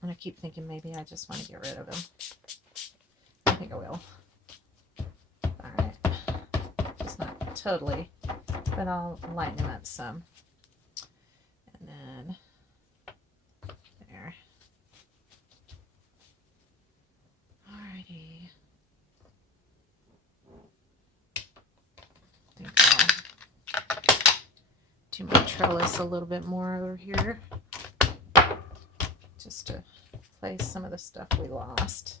And I keep thinking maybe I just want to get rid of them. I think I will. All right. Just not totally, but I'll lighten them up some. And then there. Alrighty. I think I'll do my trellis a little bit more over here, just to place some of the stuff we lost.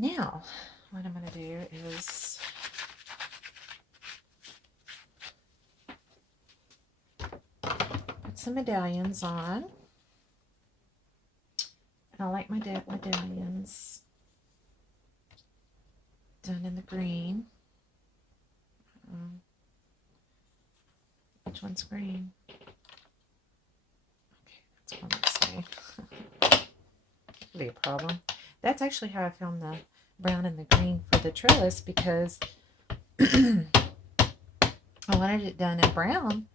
Now, what I'm going to do is put some medallions on. And I like my medallions done in the green. Which one's green? Okay, that's one that's saying. Could be a problem. That's actually how I found the brown and the green for the trellis, because I wanted it done in brown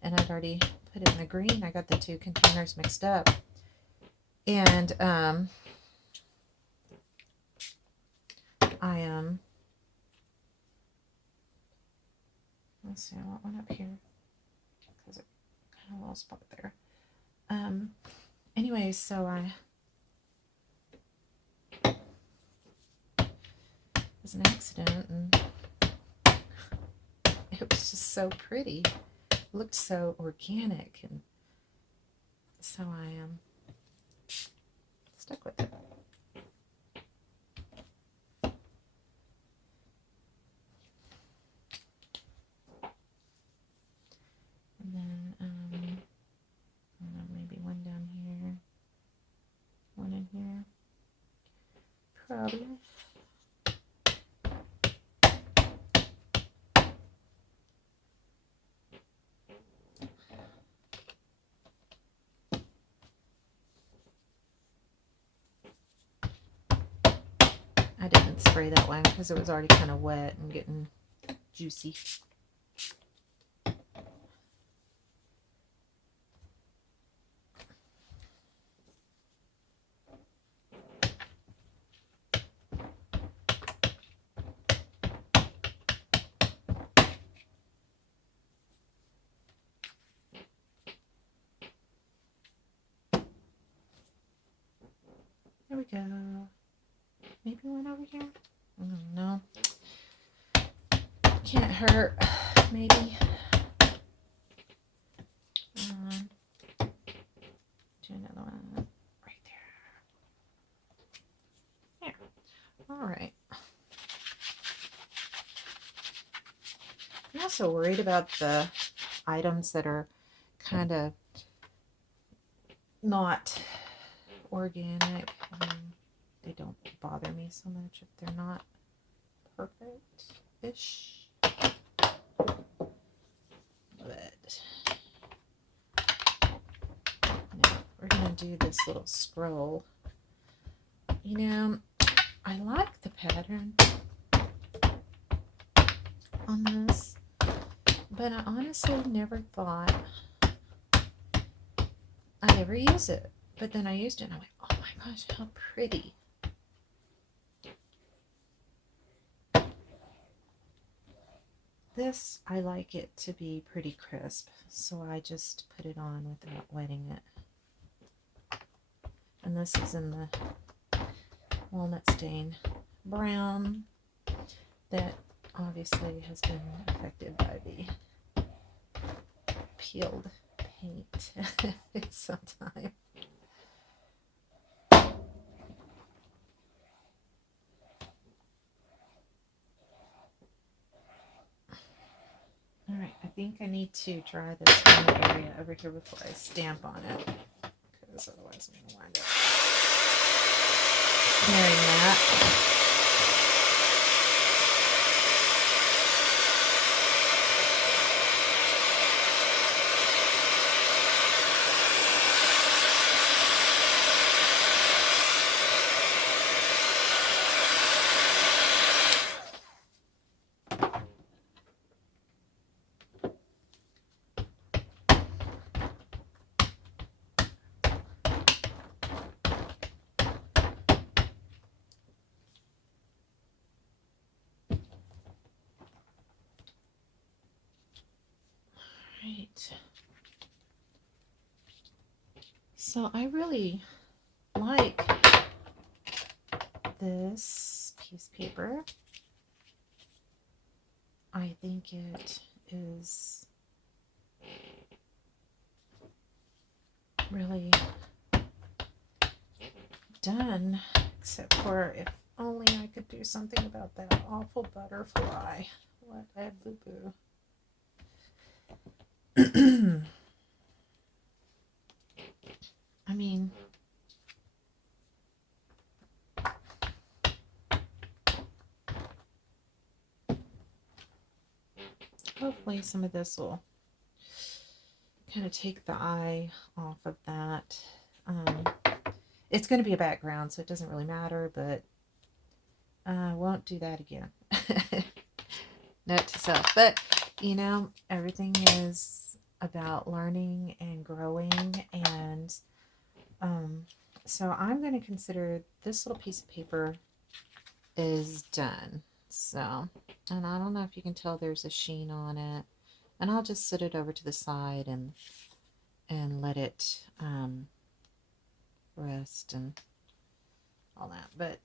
and I'd already put it in the green. I got the two containers mixed up. And let's see, I want one up here because it kind of a little spot there. Anyway, so it was an accident, and it was just so pretty. It looked so organic, and so I stuck with it. And then I don't know, maybe one down here, one in here, probably. I didn't spray that one because it was already kind of wet and getting juicy. There we go. Maybe one over here? I don't know. Can't hurt. Maybe. Do another one right there. There. Alright. I'm also worried about the items that are kind of not organic. They don't bother me so much if they're not perfect-ish. But now we're going to do this little scroll. You know, I like the pattern on this, but I honestly never thought I'd ever use it. But then I used it and I went, oh my gosh, how pretty. This, I like it to be pretty crisp, so I just put it on without wetting it. And this is in the walnut stain brown that obviously has been affected by the peeled paint sometime. Alright, I think I need to dry this one area over here before I stamp on it, because otherwise I'm going to wind up smearing that. So I really like this piece of paper. I think it is really done, except for if only I could do something about that awful butterfly. What a boo-boo. I mean, hopefully some of this will kind of take the eye off of that. It's going to be a background, so it doesn't really matter, but I won't do that again. Note to self. But, you know, everything is about learning and growing, and so I'm going to consider this little piece of paper is done. So, and I don't know if you can tell there's a sheen on it, and I'll just set it over to the side and let it rest and all that. But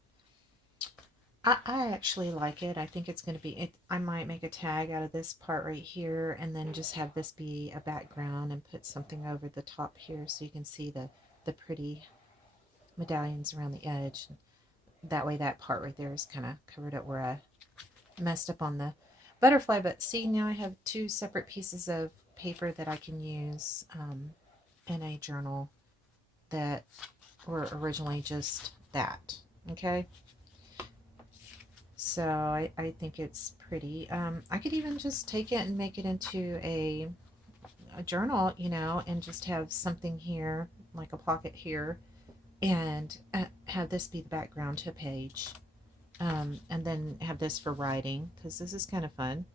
I actually like it. I think it's going to be it. I might make a tag out of this part right here and then just have this be a background and put something over the top here so you can see the pretty medallions around the edge. That way that part right there is kind of covered up where I messed up on the butterfly. But see, now I have two separate pieces of paper that I can use in a journal that were originally just that. Okay, so I think it's pretty. I could even just take it and make it into a journal, you know, and just have something here, like a pocket here, and have this be the background to a page. And then have this for writing, because this is kind of fun.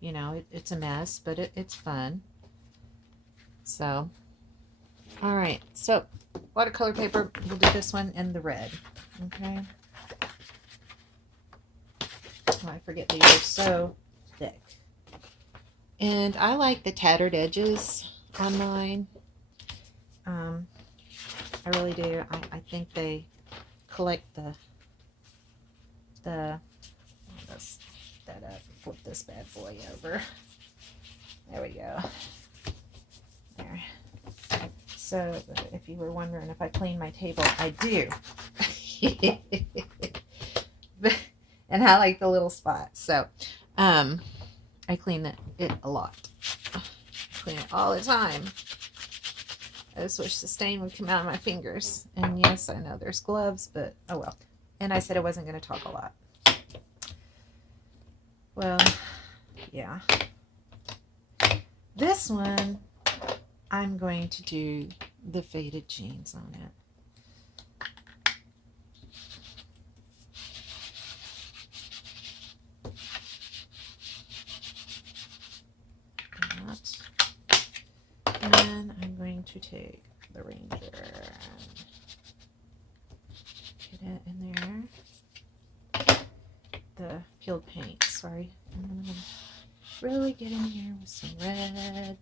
You know, it's a mess, but it's fun. So, all right. So, watercolor paper, we'll do this one in the red. Okay. Oh, I forget these are so thick. And I like the tattered edges on mine. I really do. I think they collect let's that up, flip this bad boy over. There we go. There. So if you were wondering if I clean my table, I do. And I like the little spots. So I clean it a lot. I clean it all the time. I just wish the stain would come out of my fingers. And yes, I know there's gloves, but oh well. And I said I wasn't going to talk a lot. Well, yeah. This one, I'm going to do the faded jeans on it. And then I'm going to take the Ranger and get it in there. The peeled paint, sorry. And then I'm going to really get in here with some red.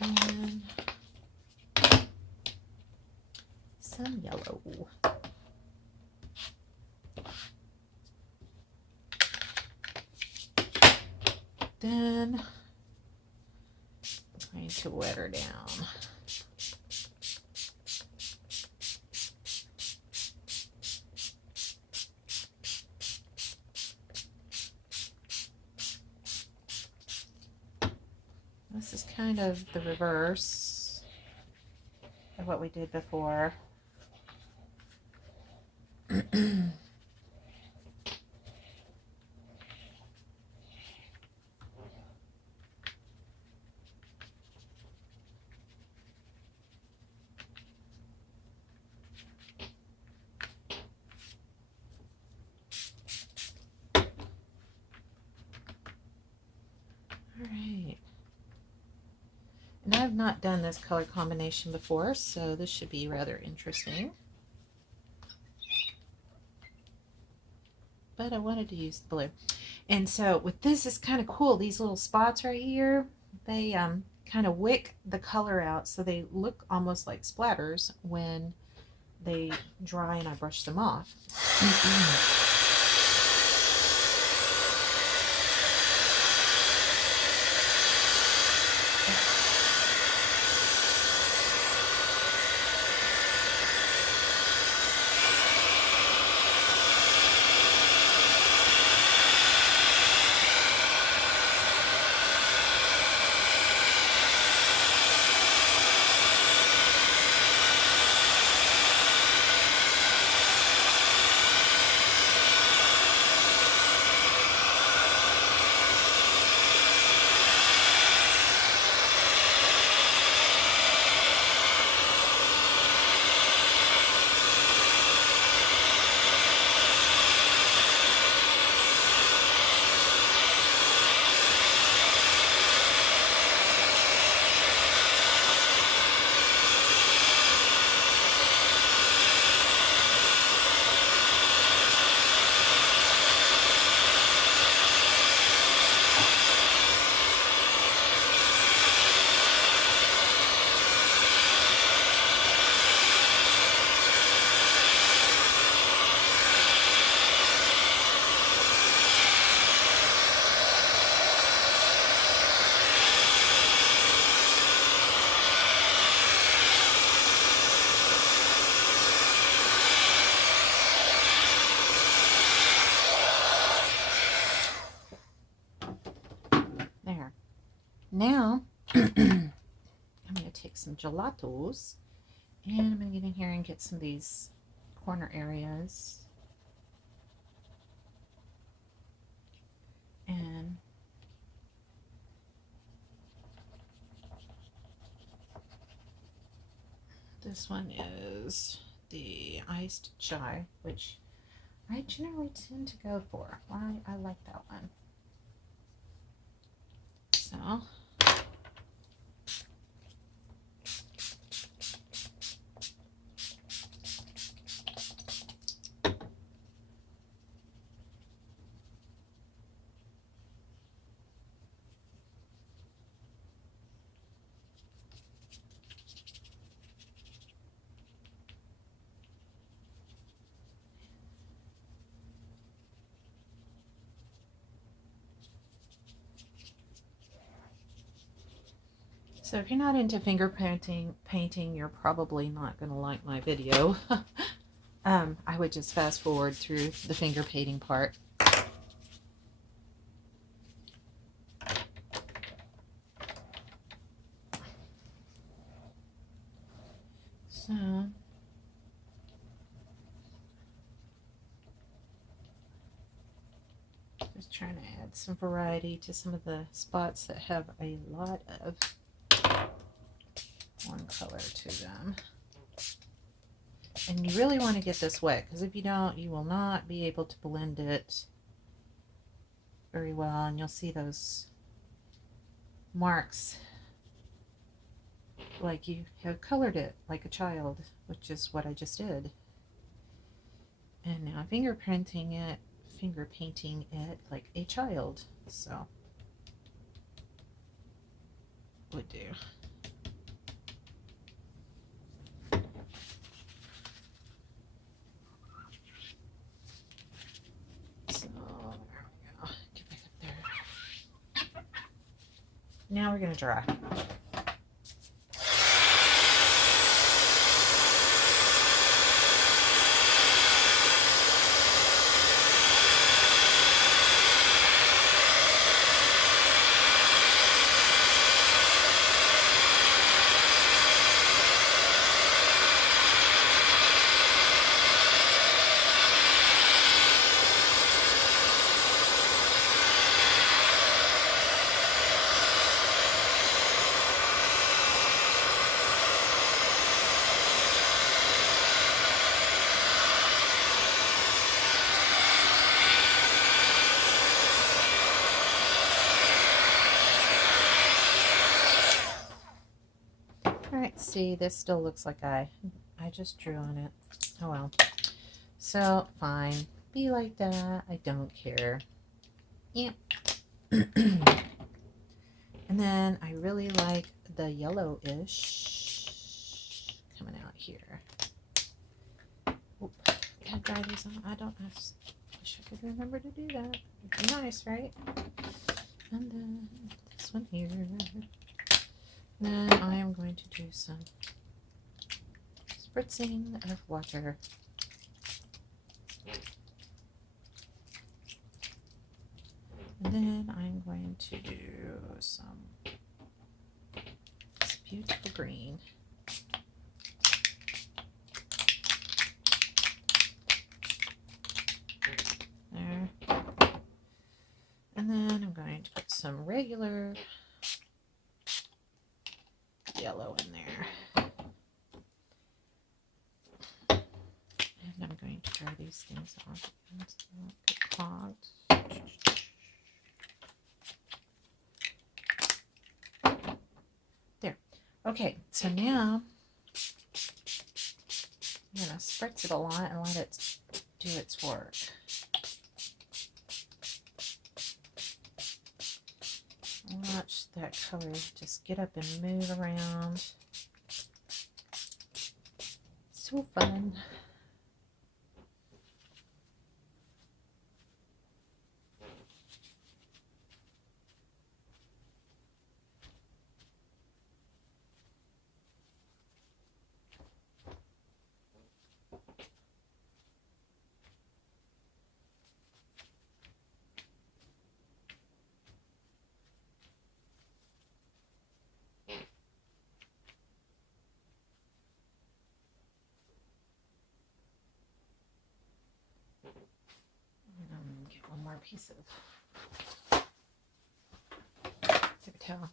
And some yellow. Then I'm going to wet her down. This is kind of the reverse of what we did before. Alright. And I've not done this color combination before, so this should be rather interesting. but I wanted to use the blue. And so with this, it's kind of cool. These little spots right here, they kind of wick the color out so they look almost like splatters when they dry and I brush them off. There. Now, I'm going to take some gelatos and I'm going to get in here and get some of these corner areas. And this one is the iced chai, which I generally tend to go for. I like that one. So So if you're not into painting, you're probably not going to like my video. I would just fast forward through the finger painting part. So just trying to add some variety to some of the spots that have a lot of one color to them. And you really want to get this wet, because if you don't, you will not be able to blend it very well, and you'll see those marks like you have colored it like a child, which is what I just did. And now finger painting it like a child, so would do. So there we go. Get back up there. Now we're gonna dry. Alright, see, this still looks like I just drew on it. Oh well. So, fine. be like that. I don't care. Yeah. And then I really like the yellowish coming out here. Oop. Can I dry these on? I don't know. I wish I could remember to do that. It'd be nice, right? And then this one here. Then I am going to do some spritzing of water. And then I'm going to do some this beautiful green. There. And then I'm going to put some regular yellow in there. And I'm going to dry these things off so they won't get clogged. There. Okay, so now I'm going to spritz it a lot and let it do its work. Watch that color just get up and move around. So fun. Get one more piece of paper towel.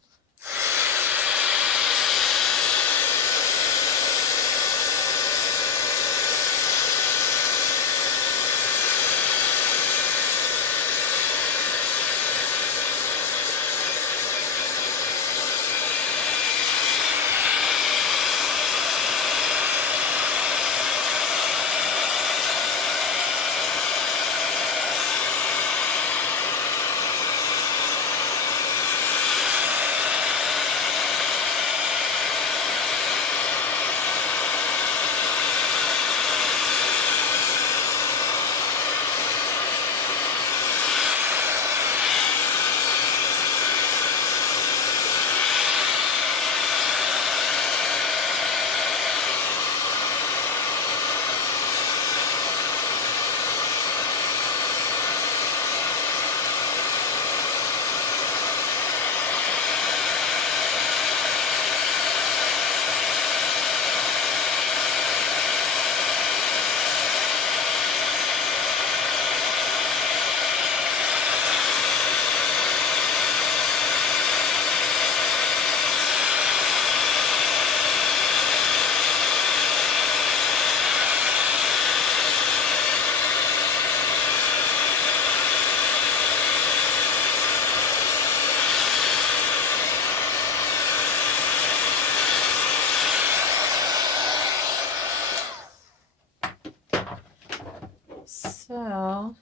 So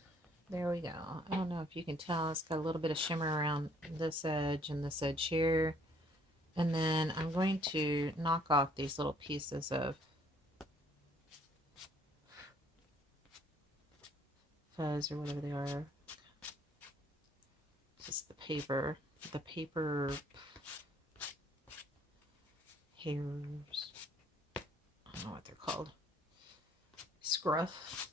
there we go. I don't know if you can tell, it's got a little bit of shimmer around this edge and this edge here. And then I'm going to knock off these little pieces of fuzz or whatever they are. Just the paper hairs. I don't know what they're called. Scruff.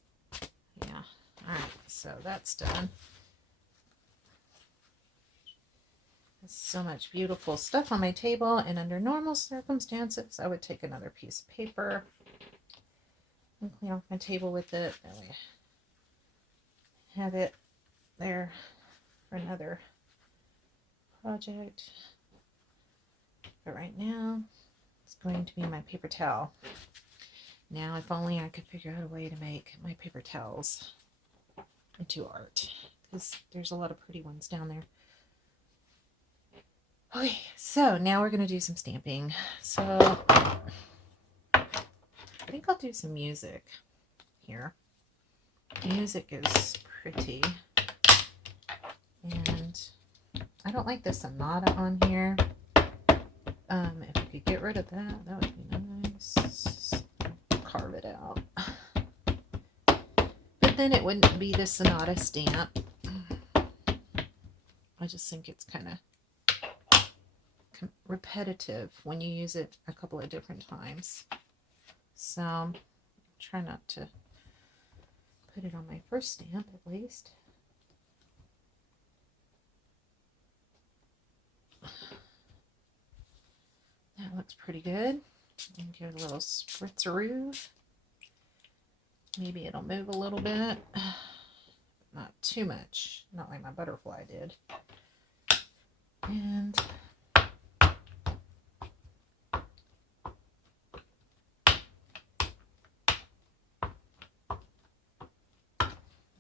Yeah. Alright, so that's done. There's so much beautiful stuff on my table, and under normal circumstances, I would take another piece of paper and clean off my table with it. That way I have it there for another project. But right now, it's going to be my paper towel. Now, if only I could figure out a way to make my paper towels into art, because there's a lot of pretty ones down there. Okay, so now we're going to do some stamping. So I think I'll do some music here. music is pretty. And I don't like the sonata on here. If you could get rid of that, that would be nice. Carve it out. But then it wouldn't be the sonata stamp. I just think it's kind of repetitive when you use it a couple of different times. So try not to put it on my first stamp at least. That looks pretty good. And give it a little spritzeroo. Maybe it'll move a little bit. Not too much. Not like my butterfly did. And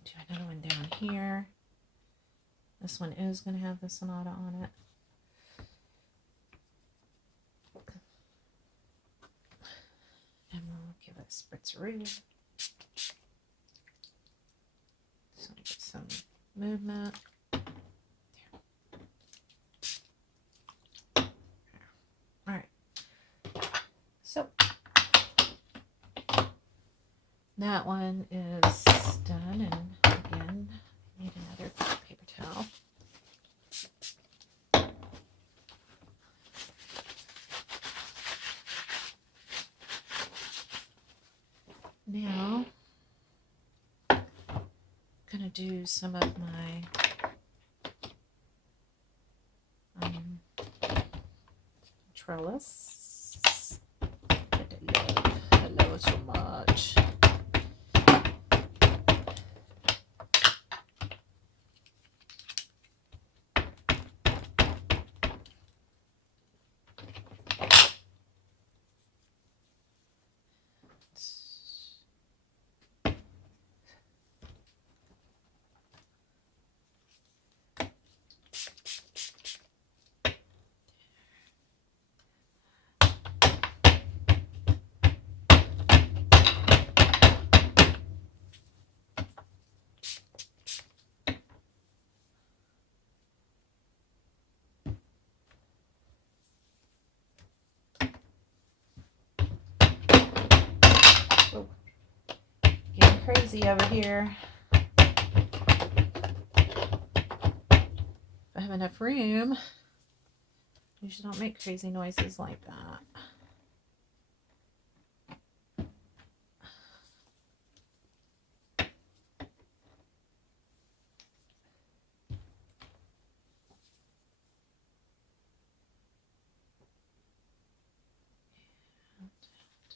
do another one down here. This one is going to have the sonata on it. And we'll give it a spritzeroo. So get some movement. All right. So that one is done, and again, I need another paper towel. Now, I'm gonna do some of my trellis that I love. I love it so much. Getting crazy over here. If I have enough room, you should not make crazy noises like that.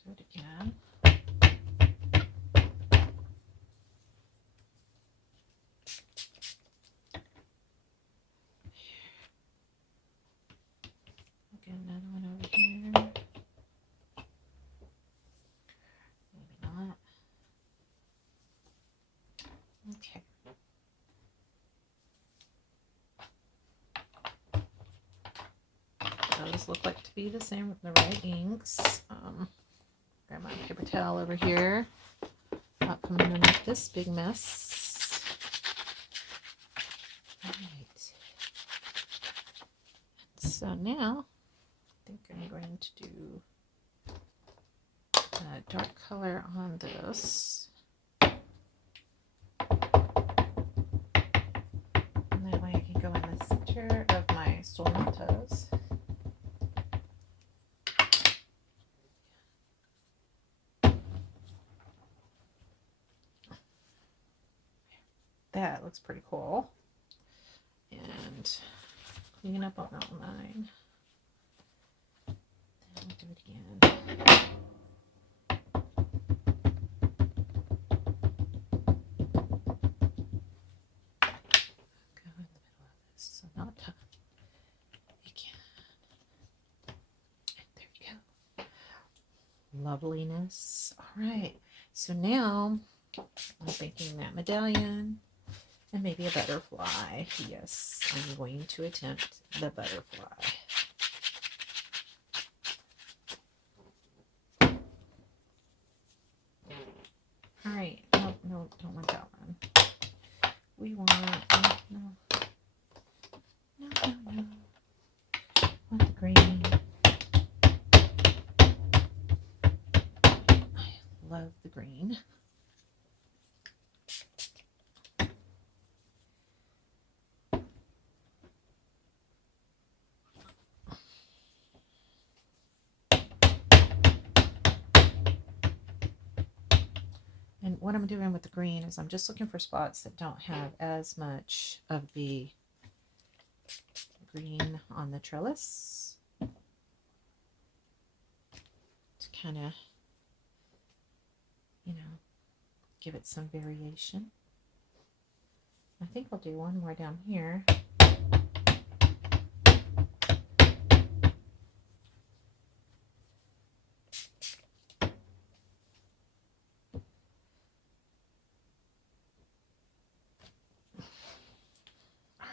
Do it again. Get another one over here. Maybe not. Okay. Those look like to be the same with the right inks. Grab my paper towel over here. Not from underneath this big mess. All right. So now, I think I'm going to do a dark color on this. And that way I can go in the center of my sonatas. That looks pretty cool. And clean up on outline. Then we'll do it again. Go in the middle of this sonata again. And there you go. Loveliness. All right. So now I'm making that medallion. And maybe a butterfly. Yes, I'm going to attempt the butterfly. All right, now no, don't want that one. We want, no. Want the green. I love the green. And what I'm doing with the green is I'm just looking for spots that don't have as much of the green on the trellis to kind of, you know, give it some variation. I think I'll do one more down here.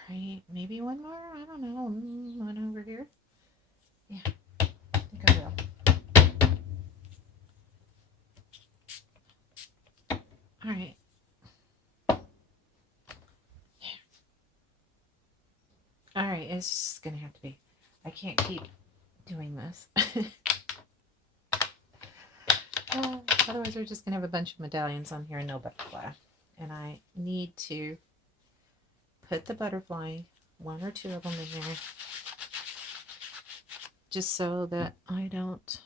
Right, maybe one more. I don't know. One over here. Yeah, I think I will. All right. Yeah. All right, it's just gonna have to be. I can't keep doing this. Otherwise, we're just gonna have a bunch of medallions on here and no butterfly. And I need to put the butterfly, one or two of them in there, just so that I don't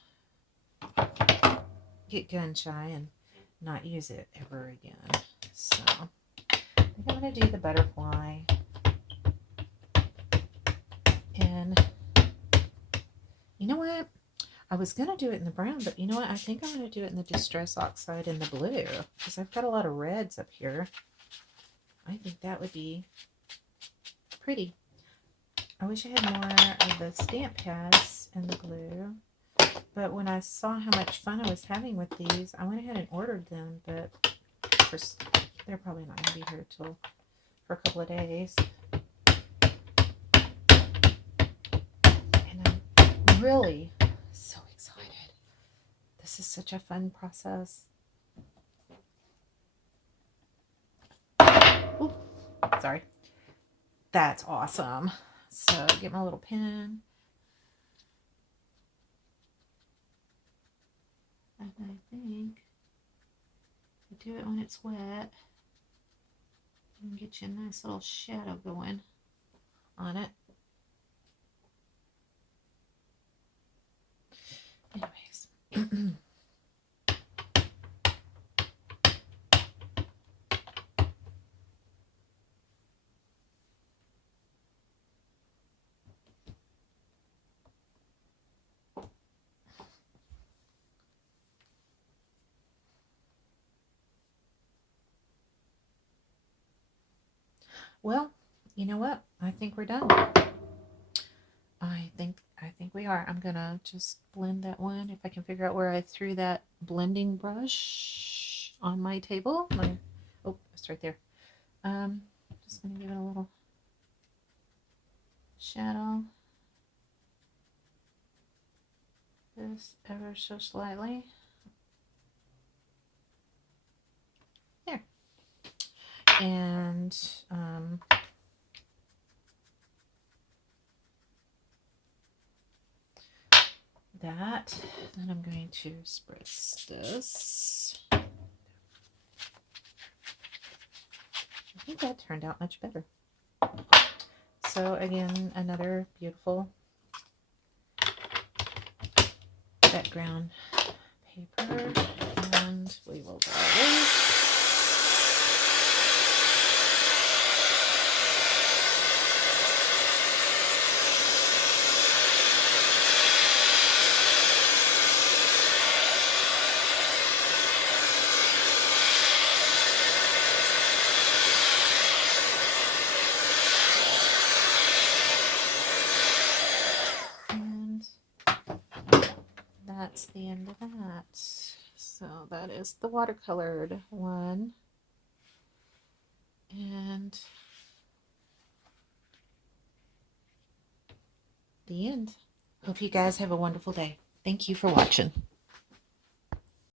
get gun shy and not use it ever again. So I think I'm going to do the butterfly. And you know what? I was going to do it in the brown, but you know what? I think I'm going to do it in the Distress Oxide in the blue, because I've got a lot of reds up here. I think that would be pretty. I wish I had more of the stamp pads in the blue, but when I saw how much fun I was having with these, I went ahead and ordered them, but of course they're probably not going to be here till for a couple of days. And I'm really so excited. This is such a fun process. Ooh, sorry. That's awesome. So get my little pen. And I think you do it when it's wet. You can get you a nice little shadow going on it. Anyways. Well, you know what? I think we're done. I think we are. I'm gonna just blend that one. If I can figure out where I threw that blending brush on my table. Oh, it's right there. Just gonna give it a little shadow. Just ever so slightly. There. And that. Then I'm going to spritz this. I think that turned out much better. So again, another beautiful background paper, and we will go away. That's the end of that. So that is the watercolored one. And the end. Hope you guys have a wonderful day. Thank you for watching.